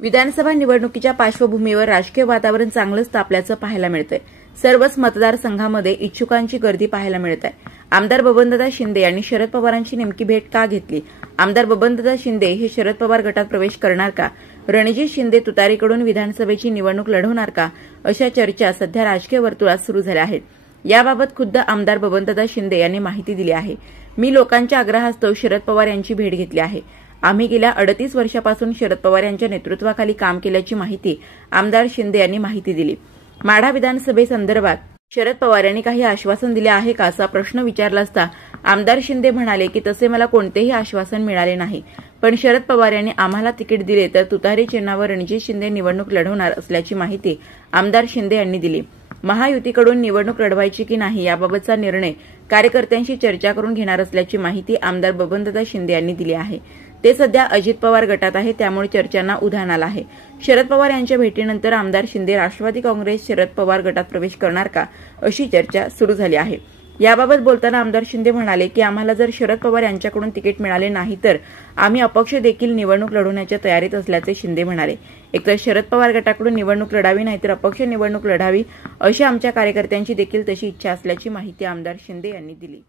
विधानसभा निवडणुकीच्या पार्श्वभूमीवर राजकीय वातावरण चांगलंच तापल्याचं पाहायला मिळतंय। सर्वच मतदारसंघांमध्ये इच्छुकांची गर्दी पाहायला मिळत आहे। आमदार बबनदादा शिंदे यांनी शरद पवारांची नेमकी भेट का घेतली? आमदार बबनदादा शिंदे हे शरद पवार गटात प्रवेश करणार का? रणजित शिंदे तुतारीकडून विधानसभेची निवडणूक लढवणार का? अशा चर्चा सध्या राजकीय वर्तुळात सुरू झाल्या आहेत। याबाबत खुद्द आमदार बबनदादा शिंदे यांनी माहिती दिली आहे। मी लोकांच्या आग्रहास्तव शरद पवार यांची भेट घेतली आहे। आम्ही गेल्या 38 वर्षापासून शरद पवार यांच्या नेतृत्वाखाली काम केल्याची माहिती आमदार शिंदे यांनी माहिती दिली। माढा विधानसभेसंदर्भात शरद पवार यांनी काही आश्वासन दिले आहे का असा प्रश्न विचारला असता आमदार शिंदे म्हणाले की तसे मला कोणतेही आश्वासन मिळाले नाही, पण शरद पवार यांनी आम्हाला तिकीट दिले तर तुतारी चिन्हावर रणजित शिंदे निवडणूक लढवणार असल्याची माहिती आमदार शिंदे यांनी दिली। महायुतीकडून निवडणूक लढवायची की नाही याबाबतचा निर्णय कार्यकर्त्यांशी चर्चा करून घेणार असल्याची माहिती आमदार बबनदादा शिंदे यांनी दिली आहे। ते सध्या अजित पवार गटात आहे, त्यामुळे चर्चांना उधाण आलं आहे। शरद पवार यांच्या भेटीनंतर आमदार शिंदे राष्ट्रवादी काँग्रेस शरद पवार गटात प्रवेश करणार का अशी चर्चा सुरू झाली आहे। याबाबत बोलताना आमदार शिंदे म्हणाले की आम्हाला जर शरद पवार यांच्याकडून तिकीट मिळाले नाही तर आम्ही अपक्ष देखील निवडणूक लढवण्याच्या तयारीत असल्याचे शिंदे म्हणाले। एकतर शरद पवार गटाकडून निवडणूक लढावी नाहीतर अपक्ष निवडणूक लढावी अशी आमच्या कार्यकर्त्यांची देखील तशी इच्छा असल्याची माहिती आमदार शिंदे यांनी दिली।